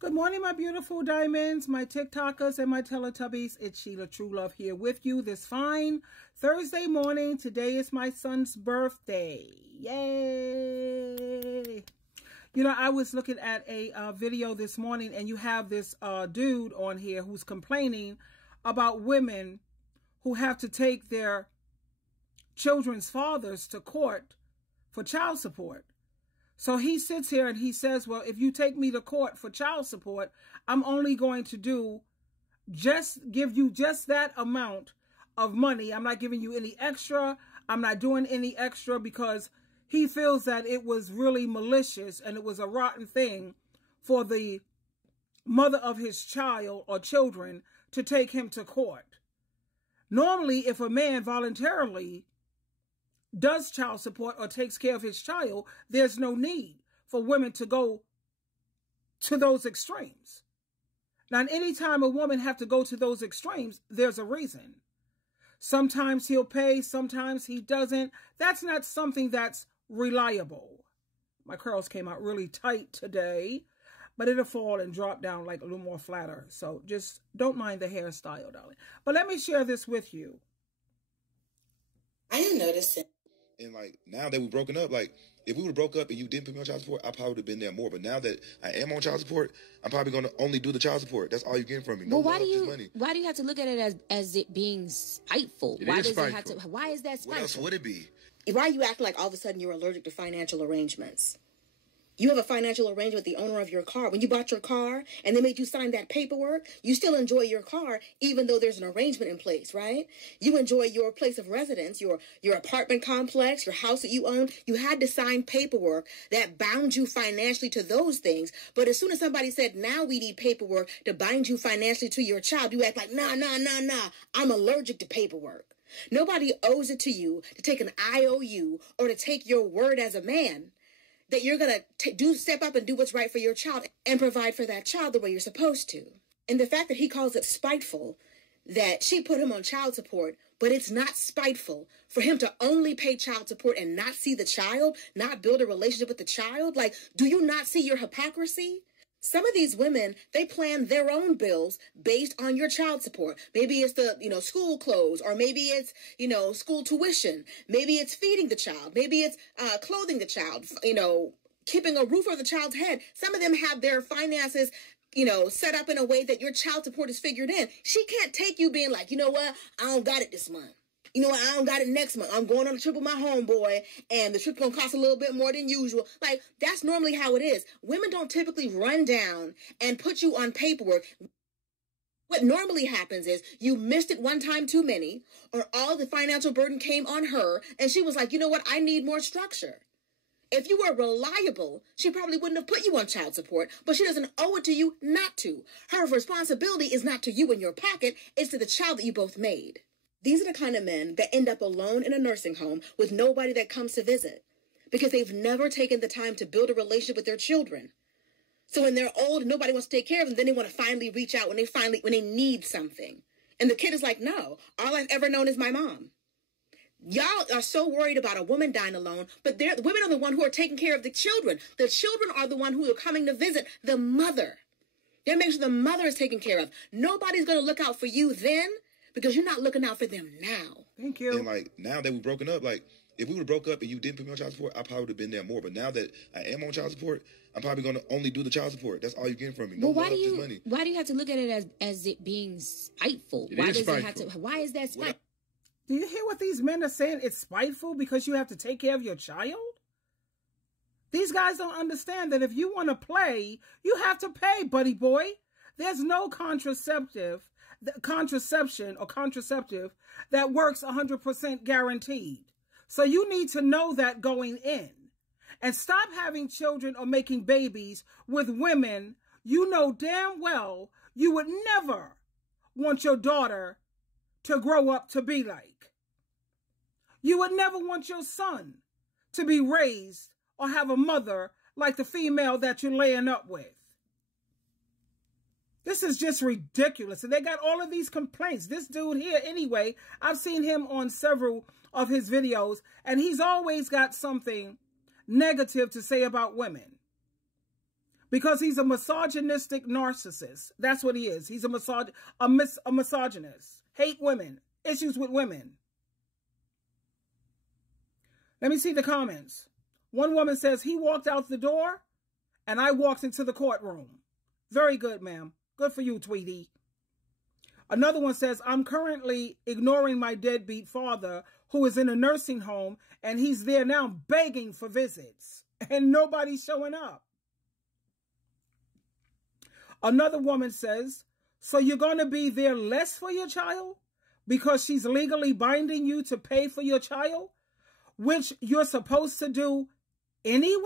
Good morning, my beautiful diamonds, my TikTokers, and my Teletubbies. It's SheilaTruelove here with you this fine Thursday morning. Today is my son's birthday. Yay! You know, I was looking at a video this morning, and you have this dude on here who's complaining about women who have to take their children's fathers to court for child support. So he sits here and he says, well, if you take me to court for child support, I'm only going to give you just that amount of money. I'm not giving you any extra. I'm not doing any extra, because he feels that it was really malicious and it was a rotten thing for the mother of his child or children to take him to court. Normally, if a man voluntarily does child support or takes care of his child, there's no need for women to go to those extremes. Now, anytime a woman have to go to those extremes, there's a reason. Sometimes he'll pay, sometimes he doesn't. That's not something that's reliable. My curls came out really tight today, but it'll fall and drop down like a little more flatter. So just don't mind the hairstyle, darling. But let me share this with you. I didn't notice it. And like now that we've broken up, like if we would have broke up and you didn't put me on child support, I probably would have been there more. But now that I am on child support, I'm probably going to only do the child support. That's all you're getting from me. No, well, why do you have to look at it as it being spiteful? Why does it have to? Why is that spiteful? What else would it be? Why are you acting like all of a sudden you're allergic to financial arrangements? You have a financial arrangement with the owner of your car. When you bought your car and they made you sign that paperwork, you still enjoy your car, even though there's an arrangement in place, right? You enjoy your place of residence, your apartment complex, your house that you own. You had to sign paperwork that bound you financially to those things. But as soon as somebody said, now we need paperwork to bind you financially to your child, you act like, nah. I'm allergic to paperwork. Nobody owes it to you to take an IOU or to take your word as a man that you're going to step up and do what's right for your child and provide for that child the way you're supposed to. And the fact that he calls it spiteful, that she put him on child support, but it's not spiteful for him to only pay child support and not see the child, not build a relationship with the child. Like, do you not see your hypocrisy? Some of these women, they plan their own bills based on your child support. Maybe it's the, school clothes, or maybe it's, school tuition. Maybe it's feeding the child. Maybe it's clothing the child, keeping a roof over the child's head. Some of them have their finances, set up in a way that your child support is figured in. She can't take you being like, you know what? I don't got it this month. You know what? I don't got it next month. I'm going on a trip with my homeboy, and the trip's going to cost a little bit more than usual. Like, that's normally how it is. Women don't typically run down and put you on paperwork. What normally happens is you missed it one time too many, or all the financial burden came on her, and she was like, you know what? I need more structure. If you were reliable, she probably wouldn't have put you on child support, but she doesn't owe it to you not to. Her responsibility is not to you in your pocket. It's to the child that you both made. These are the kind of men that end up alone in a nursing home with nobody that comes to visit, because they've never taken the time to build a relationship with their children. So when they're old and nobody wants to take care of them, then they want to finally reach out when they need something. And the kid is like, no, all I've ever known is my mom. Y'all are so worried about a woman dying alone, but the women are the one who are taking care of the children. The children are the one who are coming to visit the mother. They make sure the mother is taken care of. Nobody's going to look out for you then, because you're not looking out for them now. Thank you. And like now that we've broken up, like if we would have broke up and you didn't put me on child support, I probably would have been there more. But now that I am on child support, I'm probably going to only do the child support. That's all you're getting from me. No, why do you have to look at it as it being spiteful? Why does it have to? Why is that spiteful? Do you hear what these men are saying? It's spiteful because you have to take care of your child? These guys don't understand that if you want to play, you have to pay, buddy boy. There's no contraception that works 100% guaranteed. So you need to know that going in. And stop having children or making babies with women you know damn well you would never want your daughter to grow up to be like. You would never want your son to be raised or have a mother like the female that you're laying up with. This is just ridiculous. And they got all of these complaints. This dude here, anyway, I've seen him on several of his videos, and he's always got something negative to say about women. Because he's a misogynistic narcissist. That's what he is. He's a misogynist. Hate women. Issues with women. Let me see the comments. One woman says, he walked out the door and I walked into the courtroom. Very good, ma'am. Good for you, Tweety. Another one says, I'm currently ignoring my deadbeat father who is in a nursing home and he's there now begging for visits and nobody's showing up. Another woman says, so you're going to be there less for your child because she's legally binding you to pay for your child, which you're supposed to do anyway?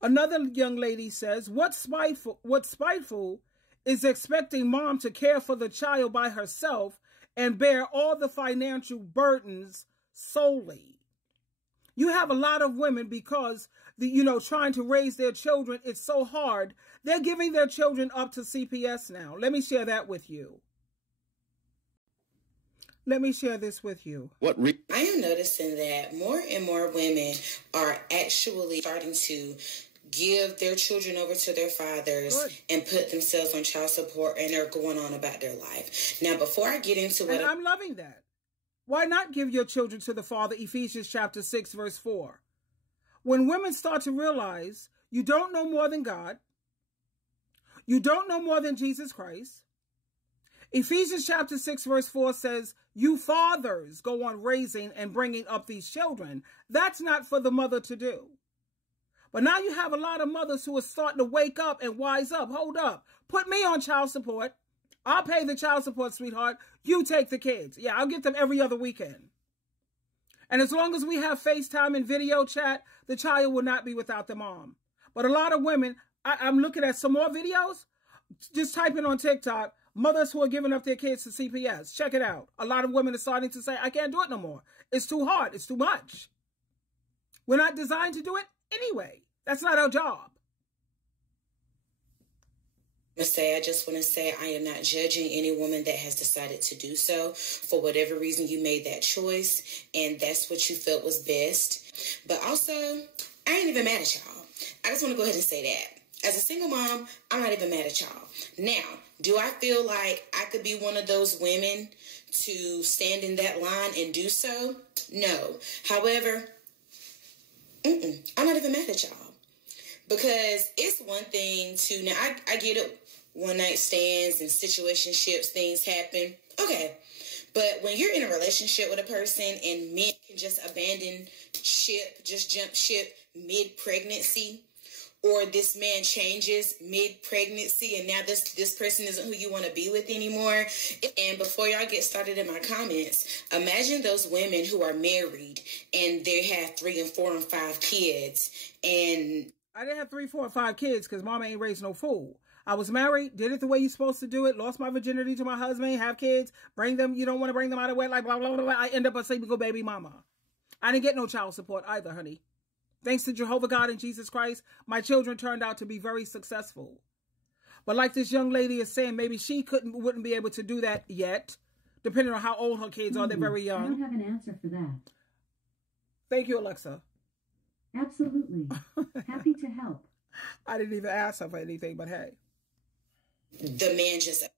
Another young lady says, what's spiteful is expecting mom to care for the child by herself and bear all the financial burdens solely. You have a lot of women because, trying to raise their children, it's so hard. They're giving their children up to CPS now. Let me share that with you. Let me share this with you. I am noticing that more and more women are actually starting to give their children over to their fathers and put themselves on child support, and they're going on about their life. Now, before I get into what... And I'm loving that. Why not give your children to the Father? Ephesians chapter 6, verse 4. When women start to realize you don't know more than God, you don't know more than Jesus Christ. Ephesians chapter 6, verse 4 says, you fathers go on raising and bringing up these children. That's not for the mother to do. But now you have a lot of mothers who are starting to wake up and wise up. Hold up. Put me on child support. I'll pay the child support, sweetheart. You take the kids. Yeah, I'll get them every other weekend. And as long as we have FaceTime and video chat, the child will not be without the mom. But a lot of women, I'm looking at some more videos. Just type in on TikTok, mothers who are giving up their kids to CPS. Check it out. A lot of women are starting to say, I can't do it no more. It's too hard. It's too much. We're not designed to do it anyway. That's not our job. I just want to say I am not judging any woman that has decided to do so. For whatever reason, you made that choice, and that's what you felt was best. But also, I ain't even mad at y'all. I just want to go ahead and say that. As a single mom, I'm not even mad at y'all. Now, do I feel like I could be one of those women to stand in that line and do so? No. However, I'm not even mad at y'all. Because it's one thing to, now I get it, one night stands and situationships, things happen. Okay. But when you're in a relationship with a person and men can just abandon ship, just jump ship mid-pregnancy, or this man changes mid-pregnancy and now this person isn't who you want to be with anymore. And before y'all get started in my comments, imagine those women who are married and they have 3 and 4 and 5 kids. And I didn't have 3, 4, and 5 kids because mama ain't raised no fool. I was married, did it the way you're supposed to do it, lost my virginity to my husband, have kids, bring them, you don't want to bring them out of wedlock, blah, blah, blah, blah. I end up a single baby mama. I didn't get no child support either, honey. Thanks to Jehovah God and Jesus Christ, my children turned out to be very successful. But like this young lady is saying, maybe she wouldn't be able to do that yet, depending on how old her kids are. They're very young. I don't have an answer for that. Thank you, Alexa. Absolutely. Happy to help. I didn't even ask her for anything, but hey. The man just,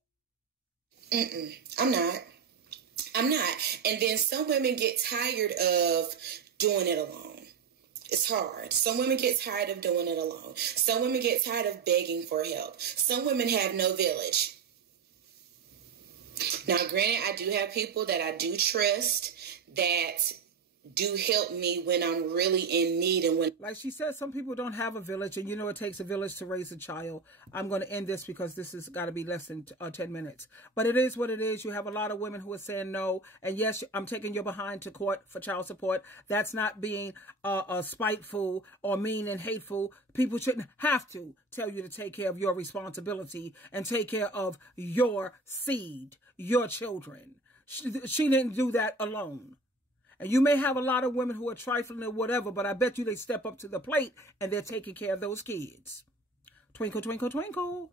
I'm not. And then some women get tired of doing it alone. It's hard. Some women get tired of doing it alone. Some women get tired of begging for help. Some women have no village. Now, granted, I do have people that I do trust that do help me when I'm really in need. And when, like she said, some people don't have a village, and it takes a village to raise a child. I'm going to end this because this has got to be less than 10 minutes. But it is what it is. You have a lot of women who are saying no. And yes, I'm taking your behind to court for child support. That's not being spiteful or mean and hateful. People shouldn't have to tell you to take care of your responsibility and take care of your seed, your children. She didn't do that alone. And you may have a lot of women who are trifling or whatever, but I bet you they step up to the plate and they're taking care of those kids. Twinkle, twinkle, twinkle.